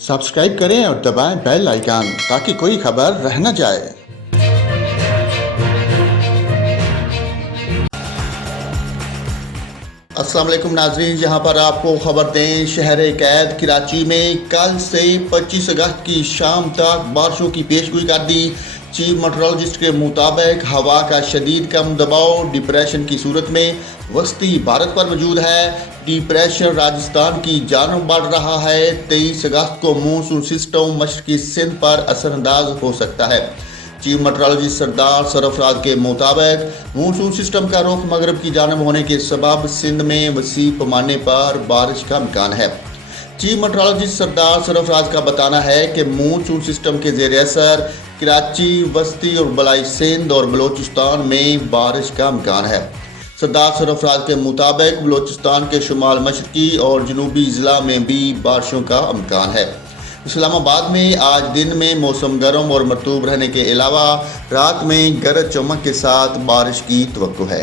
Subscribe करें और दबाएं बेल आइकन ताकि कोई खबर रह न जाए। अस्सलाम वालेकुम नाज़रीन, जहां पर आपको खबर दें, शहर कैद कराची में कल से 25 अगस्त की शाम तक बारिशों की पेशगोई कर दी। चीफ मेट्रोलॉजिस्ट के मुताबिक हवा का शदीद कम दबाव डिप्रेशन की सूरत में वस्ती भारत पर मौजूद है। डिप्रेशन राजस्थान की जानब बढ़ रहा है। 23 अगस्त को मानसून सिस्टम मशरकी सिंध पर असरअंदाज हो सकता है। चीफ मेट्रोलॉजिस्ट सरदार सरफराज के मुताबिक मानसून सिस्टम का रुख मगरब की जानब होने के सबब सिंध में वसी पैमाने पर बारिश का इम्कान है। चीफ मेट्रोलॉजिस्ट सरदार सरफराज का बताना है कि मानसून सिस्टम के ज़ेर असर कराची, वस्ती और बलाई सिंध और बलोचिस्तान में बारिश का इम्कान है। सरदार सरफराज के मुताबिक बलोचिस्तान के शुमाल मशरकी और जनूबी ज़िला में भी बारिशों का इम्कान है। इस्लामाबाद में आज दिन में मौसम गर्म और मरतूब रहने के अलावा रात में गरज चमक के साथ बारिश की तवक्को है।